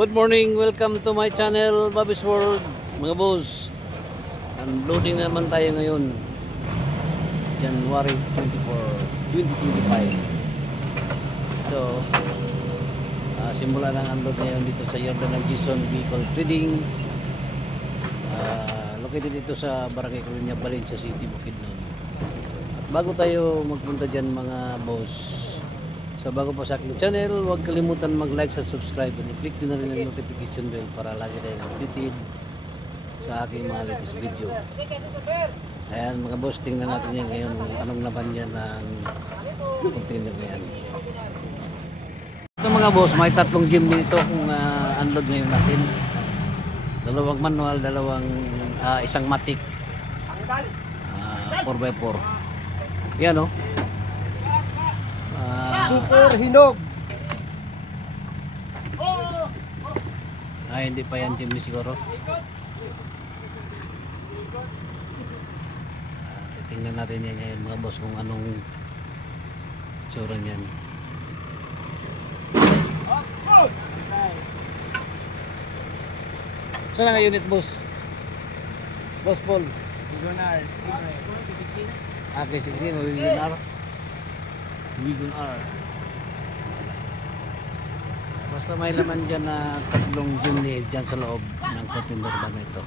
Good morning, welcome to my channel, Bobby's World, mga boss. Unloading naman tayo ngayon, January 24, 2025. So, simula ng unload ngayon dito sa Jordan ng Jason Vehicle Trading. Located dito sa Barangay Colonia, Valencia City, Bukidnon. At bago tayo magpunta dyan mga boss, sa bago pa sa aking channel, huwag kalimutan mag-like at subscribe at i-click din na rin ang notification bell para lagi tayong updated sa aking mga latest video. Ayan mga boss, tingnan natin yan ngayon anong laban yan ng container na yan. Ito mga boss, may tatlong gym dito kung unload ngayon natin. Dalawang manual, isang matic, 4x4. Yan o. Super hinog. Hindi pa yan Jimmy siguro. Tingnan natin yan ngayon mga boss kung anong itsura niyan. Saan nga unit boss? Boss Paul. Wigonar. K16 o Wigonar? Wigonar. Basta may laman dyan na tatlong Jimny dyan sa loob ng container ba na ito.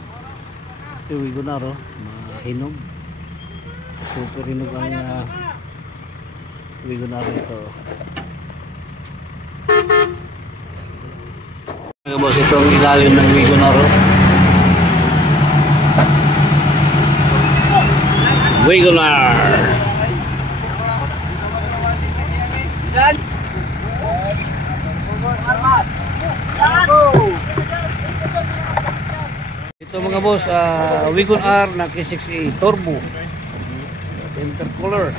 Ito Wigonar oh, mahinog. Super hinog ang Wigonar ito. Mga boss, itong ilalim ng Wigonar oh. Wigonar. Ito mga boss, Wigonar na K6A Turbo Intercooler.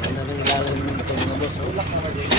Ganda ng ilalim nito mga boss. Ulak na ba dyan?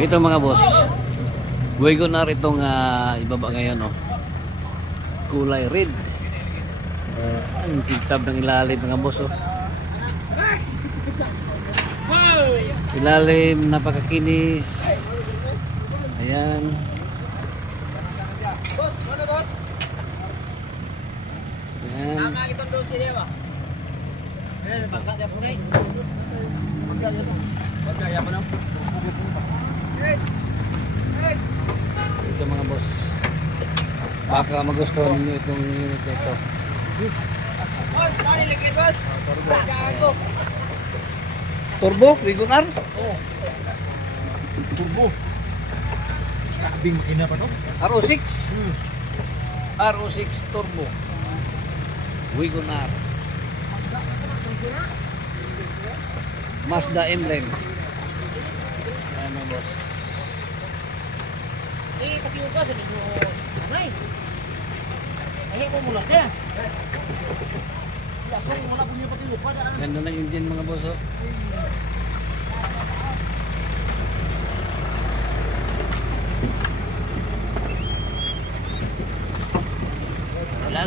Ito mga boss, Wigonar itong ibaba ngayon oh. Kulay red. Ang kintab ng ilalim mga boss oh. Ilalim napakakinis. Ayan. Boss, ano boss? Ayan. Tama itong dosi niya ba? Bangka niya po na eh. Bangka niya po na. Ito mga boss, baka magustuhan nyo itong unit ito. Boss, ano nilagay boss? Turbo, Wigonar? Oo. Turbo. Sabing makina pa to? RO6 RO6 Turbo Wigonar, Mazda emblem. Ayan mga boss. Patiwag ka sa dito. Anay. Ay, mo mula kaya. Lasong wala po niyo patiwag. Ganda ng engine mga boss oh.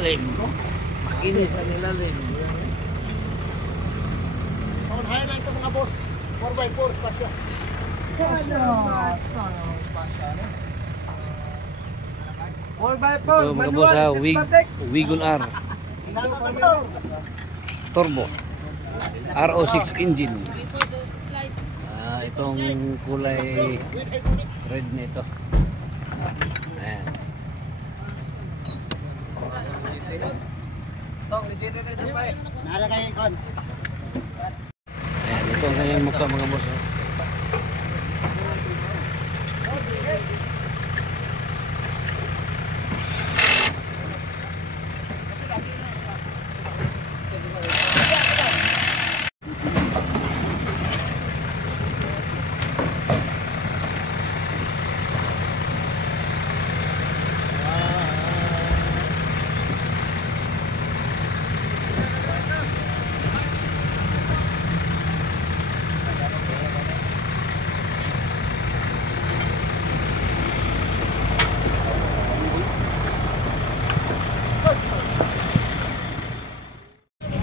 ilalim. Makinis ang ilalim. Paunahin lang ito mga boss. 4x4 spasya. Ito mga boss ha, Wigon R. Turbo. RO6 engine. Itong kulay red nito. Ayan. Nalagay ikon. Ayan, ito ang kanyang mukha mga boss. Oh.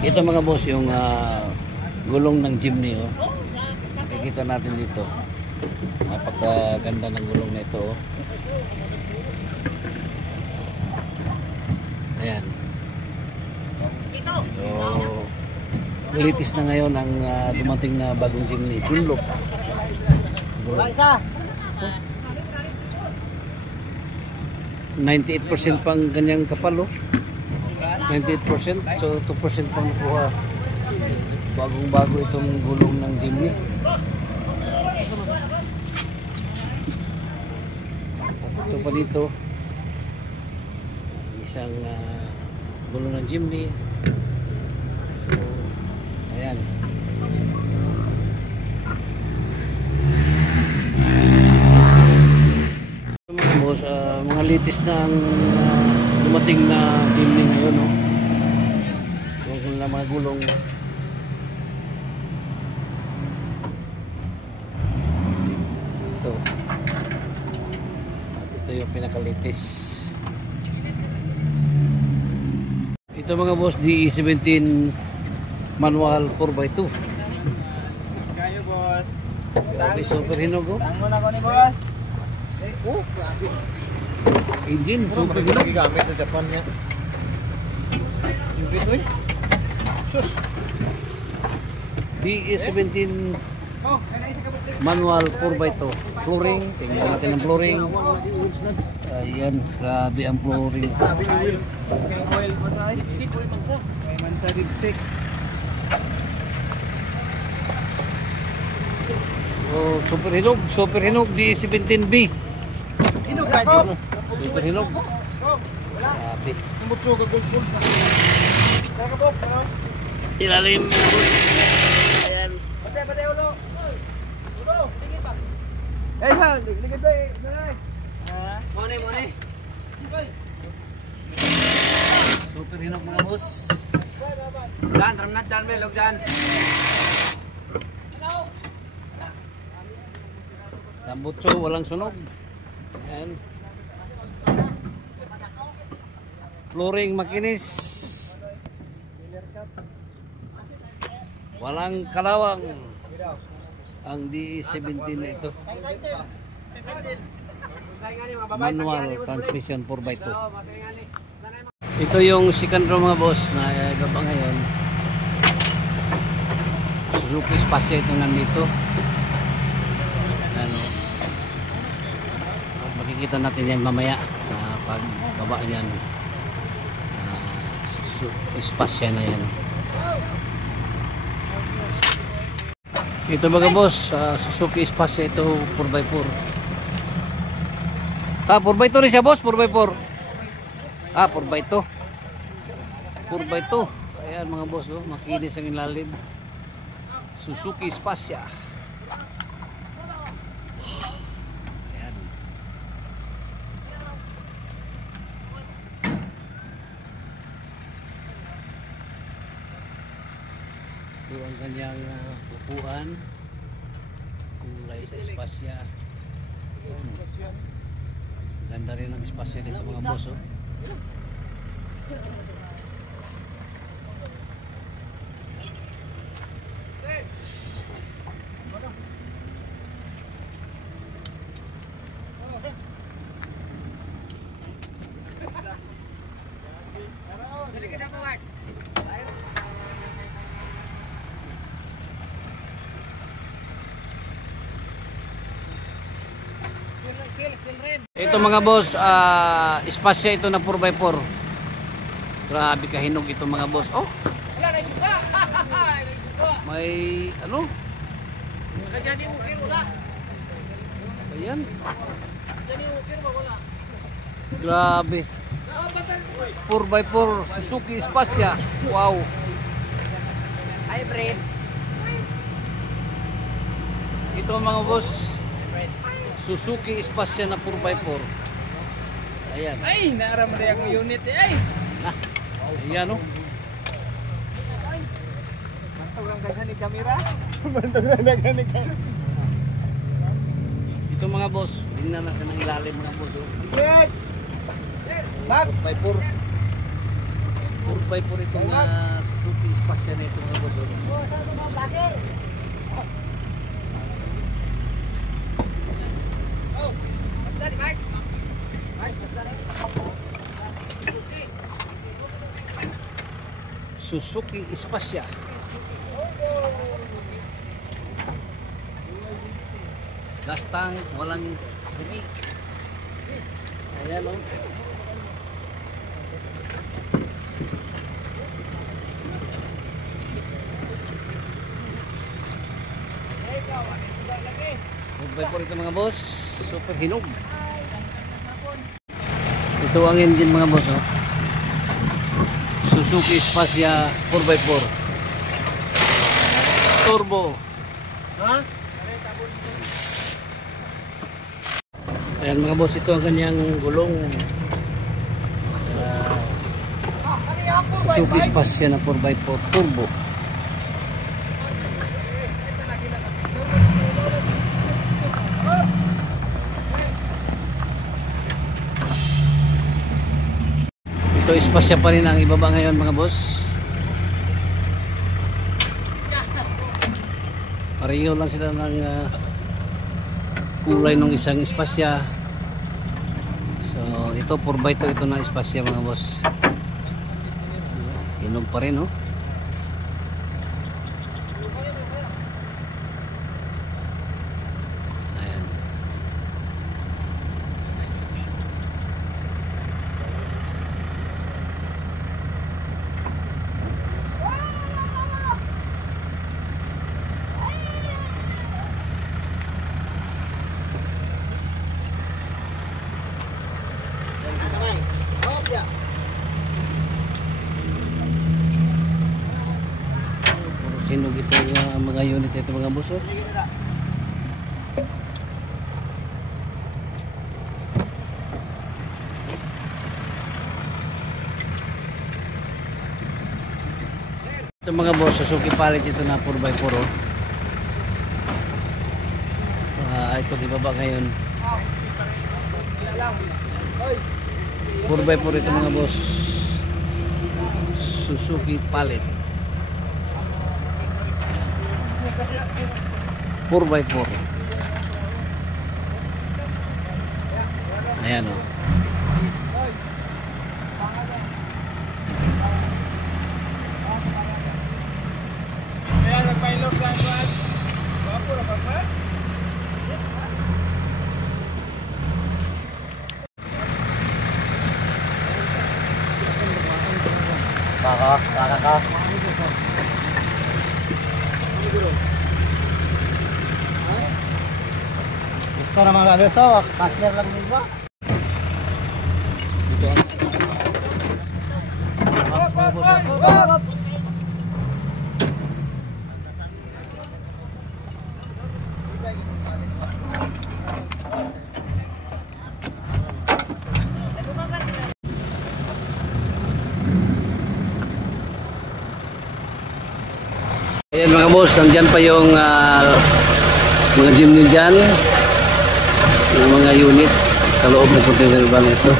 Ito mga boss yung gulong ng Jimny. Oh. Nakikita natin dito. Napakaganda ng gulong nito. Oh. Ayan. So, latest na ngayon ang dumating na bagong Jimny. Dunlop. Isa. 98% pang kanyang kapal. Oh. 98%, so 2% pang nakuha. Bagong-bago itong gulong ng Jimny. Ito pa dito, isang gulong ng Jimny. So, ayan. Mga boss, mga latest na ang dumating na Jimny ngayon, no? Yung na mga gulong. Ito. At ito yung pinakalitis. Ito mga boss, DE17 manual 4x2. Kayo boss. Grabe, super hinog, oh. Tang muna ko ni boss. Engine, super hinog. Gamit sa Japan niya. Yung dito eh. Sus. DE17 manual 4x2 flooring, tingnan natin ang flooring. Ayan, grabe ang flooring. Oil pa tayo. May mansa dipstick. Oh, super hinog DE17B. Hinog ako. Super hinog. Grabe. Tumutso ka gulpul. Saka bok. Ilalim. Ayan. Pati ulo. Ulo. Eh, ha, ligid ba eh. Nanay. Mone. Super hinog mga boss. Jan, tram na dyan, Melog dyan. Tambutso, walang sunog. Ayan. Flooring makinis. Walang kalawang. Ang DE17 na ito. Manual transmission 4x2. Ito yung second row mga boss na ibaba ngayon. Suzuki Spasya ito nandito. Ano, makikita natin yan mamaya pag baba yan. Spasya na yan. Ito mga boss, Suzuki Spasya ito 4x4. 4x2 rin siya boss, 4x4. 4x2. 4x2. Ayan mga boss, oh, makinis ang ilalim. Suzuki Spasya. Ayan. Ito ang kanyang upuan. Kulay sa Spasya. Ganda rin ang Spasya dito mga boss, oh. Ito mga boss, espasya ito na 4x4. Grabe kahinog ito mga boss. Oh, Wala na isuka. may ano? Nakajani ukir wala. Ayan. Jani ukir wala. Grabe. 4x4 Suzuki Spasya. Wow. Hybrid. Ito mga boss, Suzuki Spasya na 4x4. Ayan. Ay, naaraman na yung unit eh. Ay. Ayan oh. Mantog lang daghan ni kamera. Mantog lang daghan ni kamera. Ito mga boss, tingnan natin ang ilalim mga boss. Oh. Good. Max. 4x4. 4x4 itong Suzuki Spasya na ito mga boss. Oh. Oh, saan mo bakit? Oh. Basta di Mark. Mark, basta di. Suzuki Spasya. Gas tank, walang dumi. Ayan o. Huwag ito mga boss. Super hinog. Ito ang engine mga boss. Oh. Suzuki Spasya 4x4 turbo. Ha? Ayan mga boss, ito ang kanyang gulong Suzuki Spasya na 4x4 turbo. Ito Spasya pa rin ang ibaba ngayon mga boss. Pareho lang sila ng kulay ng isang Spasya. So ito 4x2 ito na Spasya mga boss. Hinog pa rin oh. Ayan. Sinog ito mga unit ito mga boss oh. Ito mga boss, Suzuki palit ito na 4x4 oh. Ito ibaba ngayon 4x4 ito mga boss, Suzuki palit 4x4. Ayan o. Kaya nagpailog lang ba? Wapo na pa? Baka ka. Gusto na mga gusto, partner lang din ba? Ayan mga boss, nandyan pa yung mga gym nyo dyan, yung mga unit sa loob ng container van ito.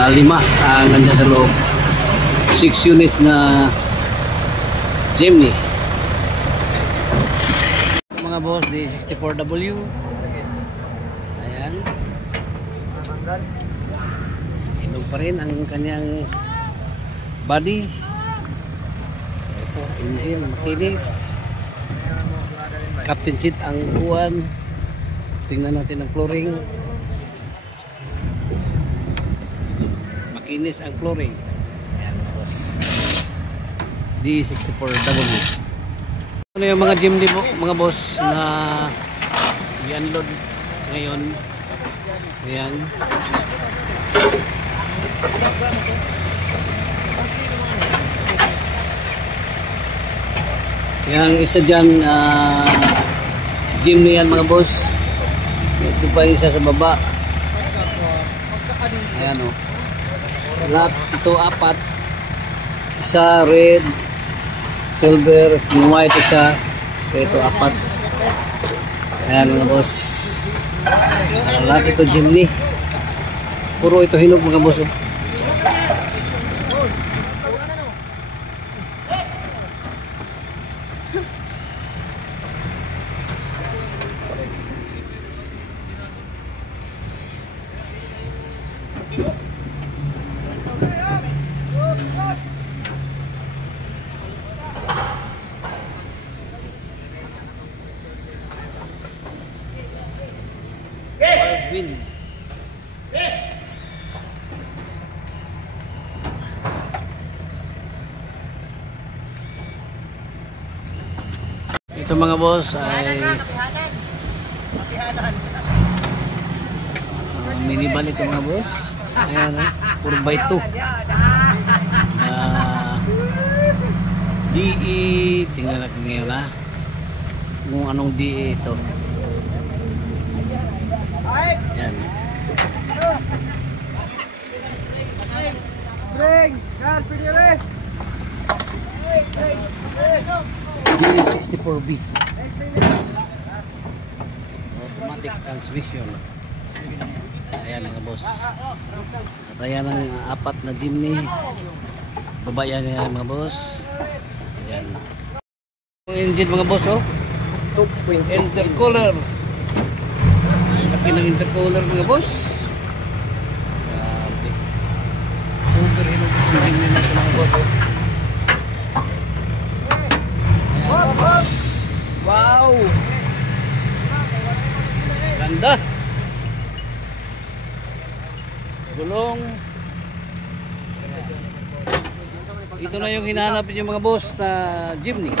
5 ang nandyan sa loob. 6 units na Jimny. Mga boss, di 64W. Ayan. Hinog pa rin ang kanyang body. Ito, engine, makinis. Captain seat ang upuan. Tingnan natin ang flooring. Makinis ang flooring. Ayan mga boss. D64W. Ano yung mga Jimny mga boss na i-unload ngayon. Ayan. Yang isa dyan Jimny yan mga boss. Ito pa isa sa baba. Ayan o. Lahat ito 4. Isa red, silver, yung white isa. Ito 4. Ayan mga boss. Lahat ito Jimny. Puro ito hinog mga boss. Win. Ito mga boss ay minivan ito mga boss. Ayan, 4x2 DE. Tingnan natin ngayon kung anong DE ito. Yan. Bring! Gas! Pinili! D64B automatic transmission. Ayan mga boss. At ayan ang 4 na Jimny. Babayan nga mga boss. Ayan. Ang engine mga boss 2.0 intercooler. Laki ng intercooler mga boss. Grabe. Super hinog ang Jimny natin mga boss Wow! Ganda! Gulong. Ito na yung hinahanap yung mga boss na Jimny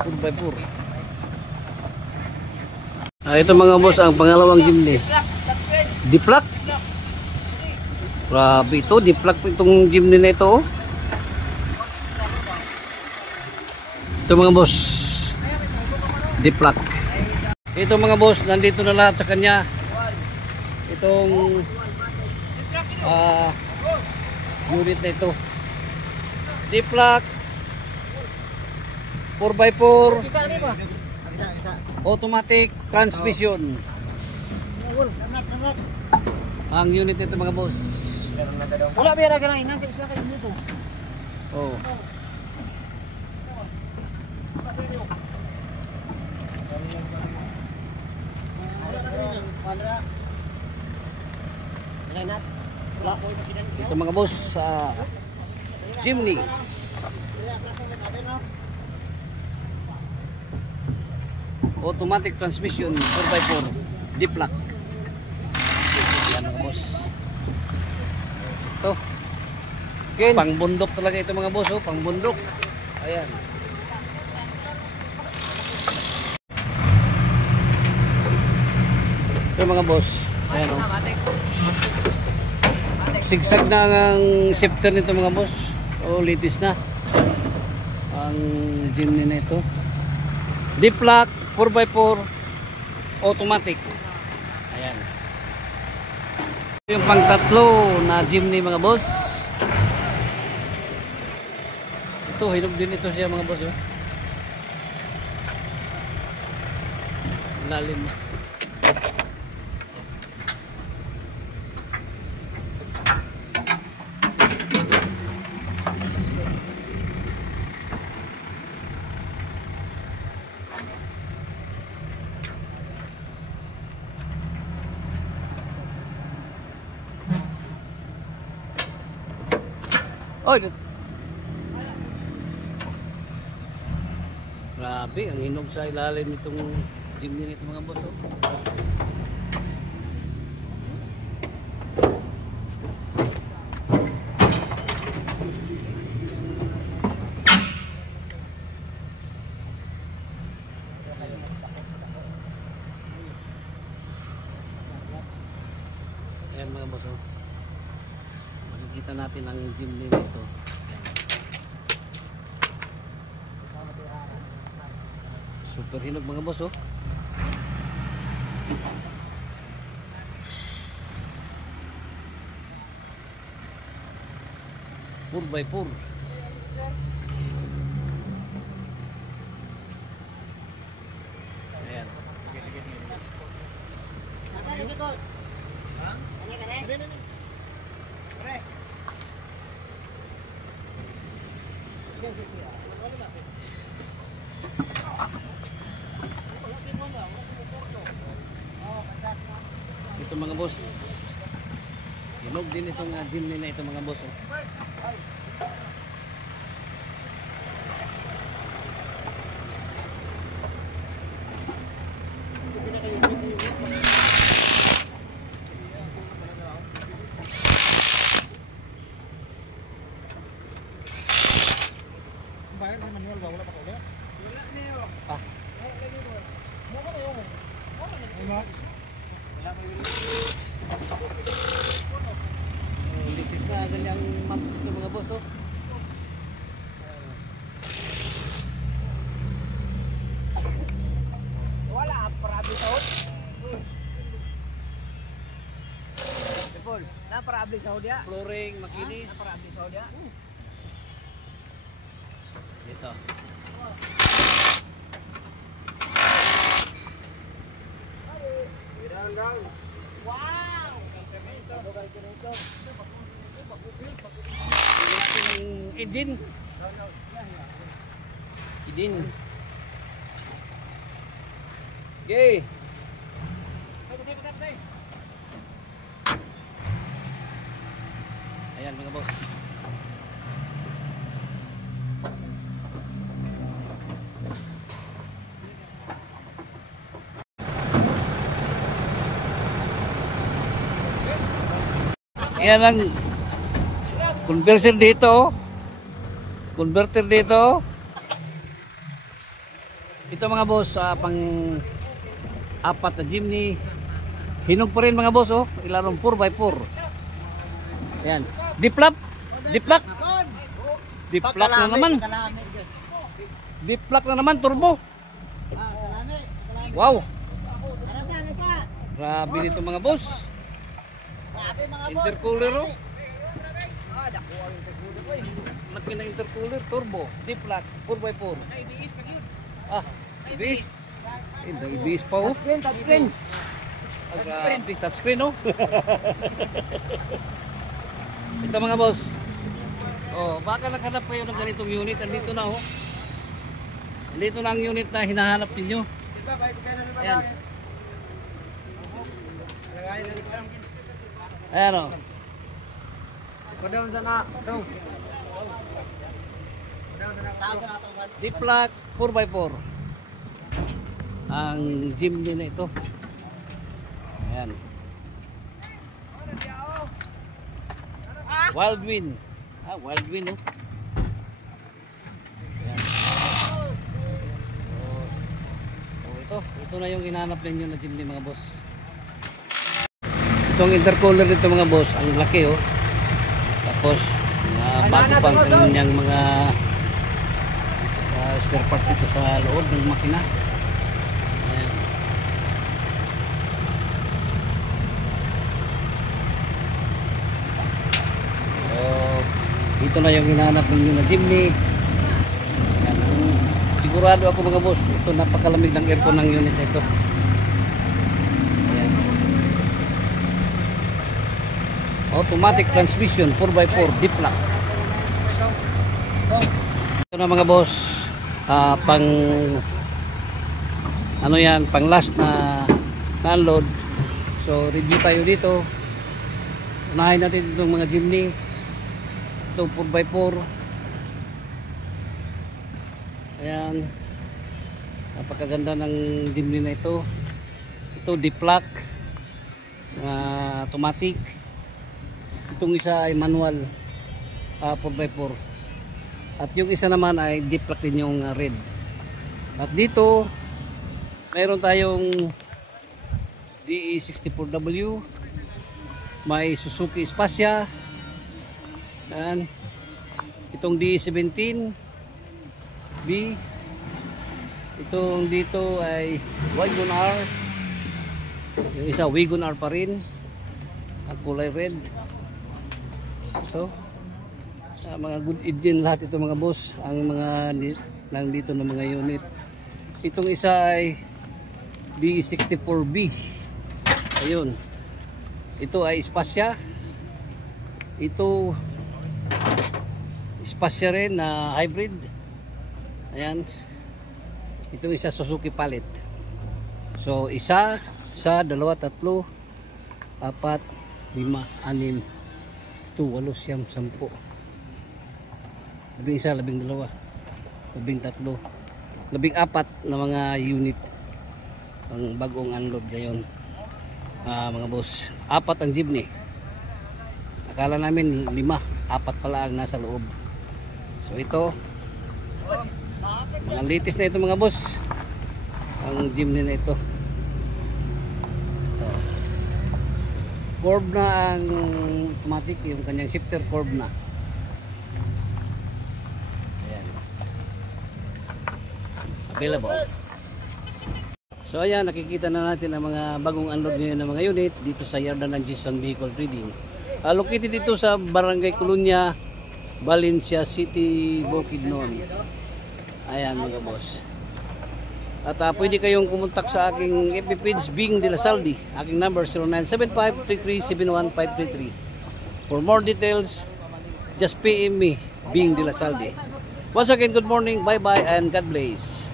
4x4. Ito mga boss ang pangalawang Jimny. Diplak. Grabe ito, diplak itong Jimny na ito. Ito mga boss, diplak. Ito mga boss, nandito na lahat sa kanya. Itong unit na ito. Diplak 4x4 automatic transmission. Ang unit ito mga boss. Wala ba yung nagalain? Nasa isla kayo dito. Oh. Ito mga boss sa Jimny. Automatic transmission 4x4 diplak. Yan mga boss. Ito. Pangbundok talaga ito mga boss pangbundok. Ayan. Ito mga boss. Ayan sigsag na ang shifter nito mga boss. Latest na ang Jimny na ito. Diplak 4x4 automatic. Ayan. Yung pang-tatlo na Jimny mga boss. Ito hinog din ito siya mga boss. Lalim. Oy. Grabe, ang hinog sa ilalim nitong chimney nito mga boss. Oh. Ayan mga boss. Oh. Makikita natin ang chimney nito. Super hinog mga boss. Oh. 4x4. Ayan. Nasaan lagi, boss? Ha? Ano ka rin? Pre. Sige. Ito mga boss. Hinog din itong chimney na ito mga boss. Oh. Bakit sa manual ba? Wala pa kayo? Wala niyo. Ah. Mo ba kayo? Wala pa Litis na ganyang mags ito mga boss. Oh. Wala, parabi sahod. Paul, na parabi sahod ya. Flooring, makinis. Na parabi sahod ya. Dito. Wow! Yung engine. Okay. Ayan mga boss. Yan ang converter dito. Converter dito. Ito mga boss, pang apat na chimney. Hinog pa rin mga boss. Oh. Ilarong 4x4. Ayan. Diplap. Diplak. Diplak na naman. Diplak na naman, turbo. Wow. Grabe nito mga boss. Intercooler. Oh. Laki na intercooler, turbo, diplak, 4x4. Ah, ibis. Ibis pa oh. Touchscreen. Grabe, touchscreen oh. Ito mga boss. Oh, baka naghanap kayo ng ganitong unit. Andito na oh. Andito na ang unit na hinahanap ninyo. Ayan. Ayan oh. Padayon sana. So. Diplak 4x4. Ang chimney na ito. Ayan. Wild Wind. Wild Wind oh. Ayan. Ito na yung hinahanap ninyo na chimney mga boss. Itong intercooler nito mga boss, ang laki oh. Tapos bago pang kanyang mga spare parts ito sa loob ng makina. Ayan. So dito na yung hinahanap ninyo na chimney. Ayan. Sigurado ako mga boss, ito napakalamig ng aircon ng unit ito. Automatic transmission 4x4 diplak. Ito na mga boss, pang ano yan, pang last na unload. So review tayo dito. Unahin natin itong mga chimney. Ito 4x4. Ayan. Napakaganda ng Jimny na ito. Ito D-Plaque. Automatic. Itong isa ay manual. 4x4. At yung isa naman ay D-Plaque din yung red. At dito mayroon tayong DE64W, may Suzuki Spacia, and itong DE17B, itong dito ay Wagon R, yung isa Wagon R pa rin at kulay red. Ito mga good engine lahat ito mga boss, ang mga nandito ng mga unit. Itong isa ay DE64B. Ayun. Ito ay Spacia. Ito Spacia rin na hybrid. Ayan. Ito isa Suzuki Palit. So isa, dalawa, tatlo, apat, 5, 6, 8, 10. Labing isa, 12, 13, 14 na mga unit ang bagong unload ngayon. Mga boss, 4 ang jeepney. Akala namin 5, 4 pala ang nasa loob. So ito mga latest na ito mga boss, ang jeepney na ito. Curve na ang automatic, yung kanyang shifter curve na. Ayan. Available. So ayan, nakikita na natin ang mga bagong unload ngayon ng mga unit dito sa yarda ng Jason Vehicle Trading. Located dito sa Barangay Colonia, Valencia City, Bukidnon. Ayan mga boss. At pwede kayong kumontak sa aking FB page, Bing De La Saldi. Aking number 0975-33-71533. For more details, just PM me, Bing De La Saldi. Once again, good morning, bye bye, and God bless.